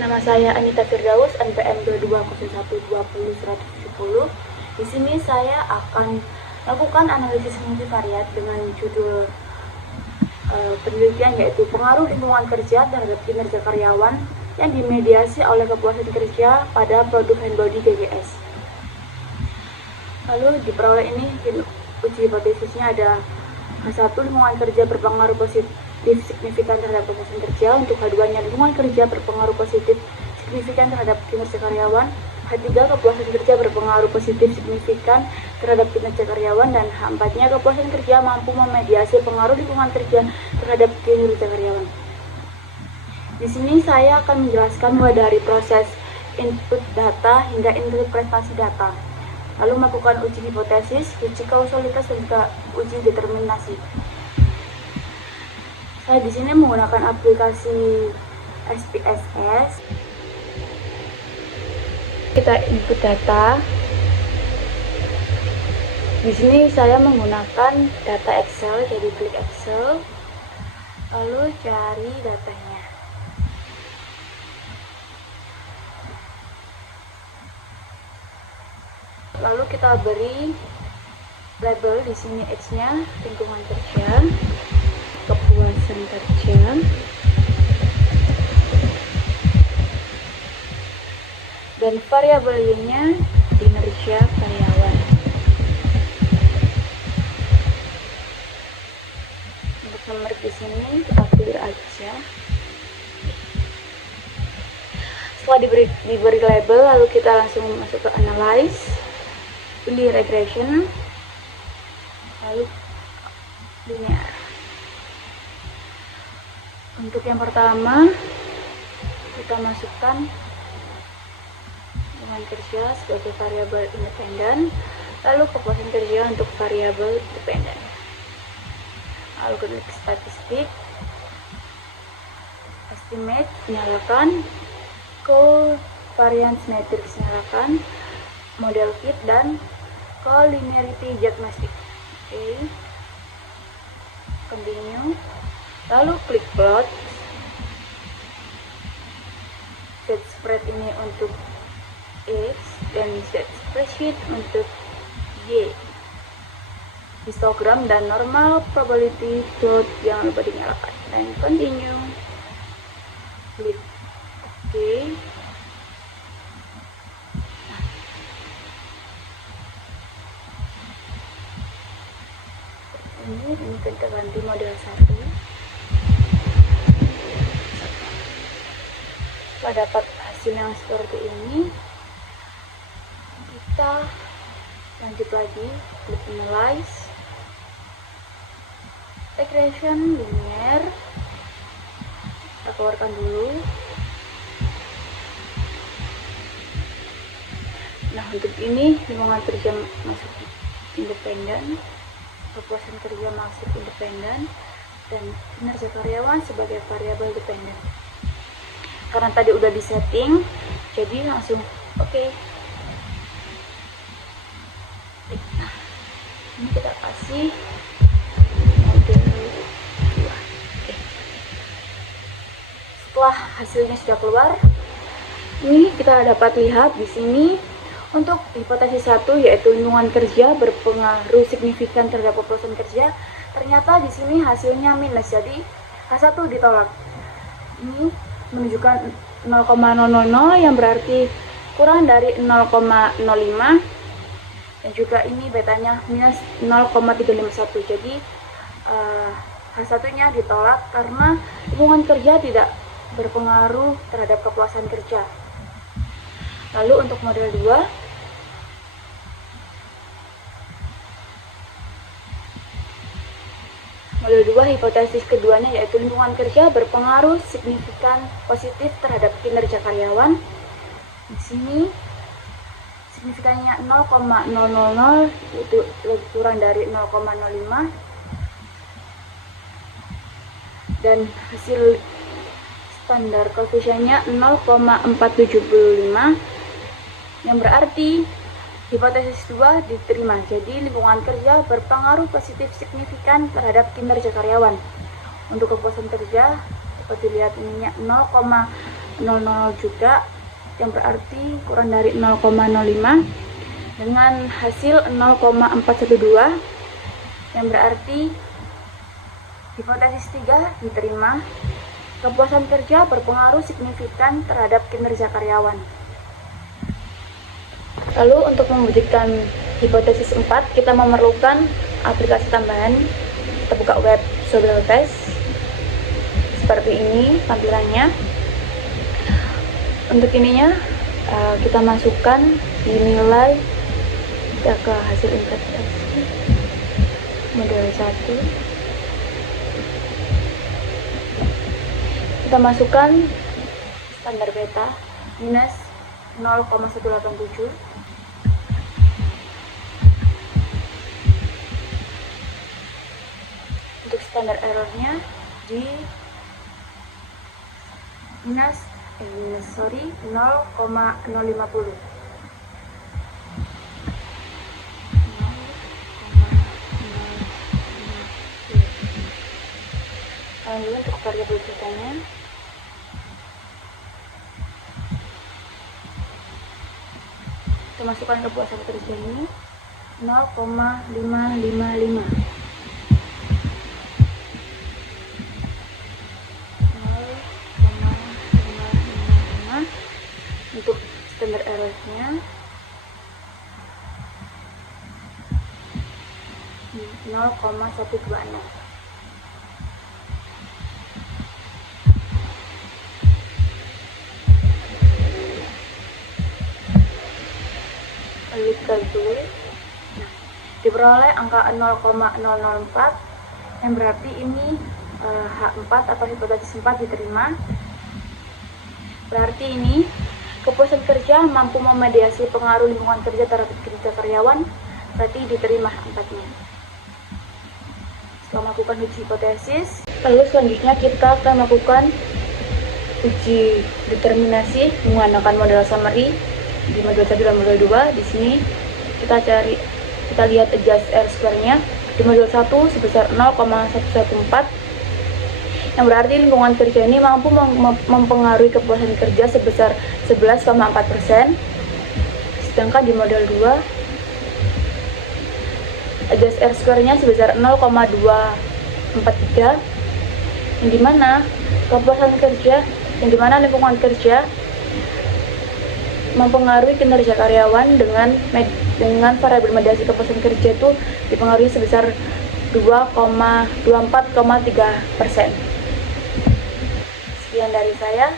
Nama saya Anita Firdaus, NPM 22012010. Di sini saya akan lakukan analisis multivariat dengan judul penelitian, yaitu pengaruh lingkungan kerja terhadap kinerja karyawan yang dimediasi oleh kepuasan kerja pada produk handbody GGS. Lalu diperoleh ini uji hipotesisnya ada H1, lingkungan kerja berpengaruh positif signifikan terhadap kepuasan kerja. Untuk H2-nya, lingkungan kerja berpengaruh positif signifikan terhadap kinerja karyawan. H3, kepuasan kerja berpengaruh positif signifikan terhadap kinerja karyawan. Dan H4-nya, kepuasan kerja mampu memediasi pengaruh lingkungan kerja terhadap kinerja karyawan. Di sini saya akan menjelaskan mulai dari proses input data hingga interpretasi data, lalu melakukan uji hipotesis, uji kausalitas, dan juga uji determinasi. Saya di sini menggunakan aplikasi SPSS. Kita input data. Di sini saya menggunakan data Excel, jadi klik Excel, lalu cari datanya. Lalu kita beri label di sini X-nya lingkungan kerja, kepuasan kerja, dan variabel Y-nya kinerja karyawan. Untuk nomor di sini kita clear aja. Setelah diberi label, lalu kita langsung masuk ke analyze, pilih regression, lalu linear. Untuk yang pertama, kita masukkan lingkungan kerja sebagai variabel independen, lalu kepuasan kerja untuk variabel dependen. Lalu klik statistik, estimate nyalakan, covariance matrix nyalakan, model fit, dan collinearity diagnostic. Oke. Continue. Lalu klik plot. Set spread ini untuk X dan set spreadsheet untuk Y. Histogram dan normal probability plot jangan lupa dinyalakan, dan continue. Klik oke. Ini kita ganti model 1. Setelah dapat hasil yang seperti ini, kita lanjut lagi, klik analyze, regression, linear, kita keluarkan dulu. Nah, untuk ini lingkungan kerja masuk independen, kepuasan kerja masuk independen, dan kinerja karyawan sebagai variabel dependen. Karena tadi udah di setting, jadi langsung oke. Nah, ini kita kasih model 2. Oke. Setelah hasilnya sudah keluar, ini kita dapat lihat di sini untuk hipotesis 1, yaitu lingkungan kerja berpengaruh signifikan terhadap kepuasan kerja. Ternyata di sini hasilnya minus, jadi H1 ditolak. Ini menunjukkan 0,000 yang berarti kurang dari 0,05, dan juga ini betanya minus 0,351. Jadi H1 nya ditolak karena lingkungan kerja tidak berpengaruh terhadap kepuasan kerja. Lalu untuk model 2, model 2 hipotesis keduanya yaitu lingkungan kerja berpengaruh signifikan positif terhadap kinerja karyawan. Di sini signifikannya 0,000, itu lebih kurang dari 0,05, dan hasil standar koefisiennya 0,475, yang berarti hipotesis 2 diterima. Jadi lingkungan kerja berpengaruh positif signifikan terhadap kinerja karyawan. Untuk kepuasan kerja dapat dilihat ininya 0,05 juga, yang berarti kurang dari 0,05 dengan hasil 0,412, yang berarti hipotesis 3 diterima. Kepuasan kerja berpengaruh signifikan terhadap kinerja karyawan. Lalu untuk mewujudkan hipotesis 4, kita memerlukan aplikasi tambahan. Kita buka web Sobel Test. Seperti ini tampilannya. Untuk ininya kita masukkan di nilai, kita ke hasil interpretasi model 1. Kita masukkan standar beta minus 0,187. Untuk standar errornya di minus 0,050. Lalu untuk variabel betanya kita masukkan kepuasan kerja ini 0,555. Untuk standar errornya 0,126. Lalu kalkulasi, diperoleh angka 0,004, yang berarti ini H4 atau hipotesis 4 diterima. Berarti ini kepuasan kerja mampu memediasi pengaruh lingkungan kerja terhadap kinerja karyawan, berarti diterima H4-nya. Setelah melakukan uji hipotesis, lalu selanjutnya kita akan melakukan uji determinasi menggunakan model summary di modul 1 dan modul 2. Di sini kita lihat adjust R-square-nya di modul 1 sebesar 0,114, yang berarti lingkungan kerja ini mampu mempengaruhi kepuasan kerja sebesar 11,4%. Sedangkan di model 2 adjust R-square-nya sebesar 0,243, yang dimana kepuasan kerja, yang dimana lingkungan kerja mempengaruhi kinerja karyawan dengan variabel mediasi kepuasan kerja itu dipengaruhi sebesar 24,3%. Sekian dari saya.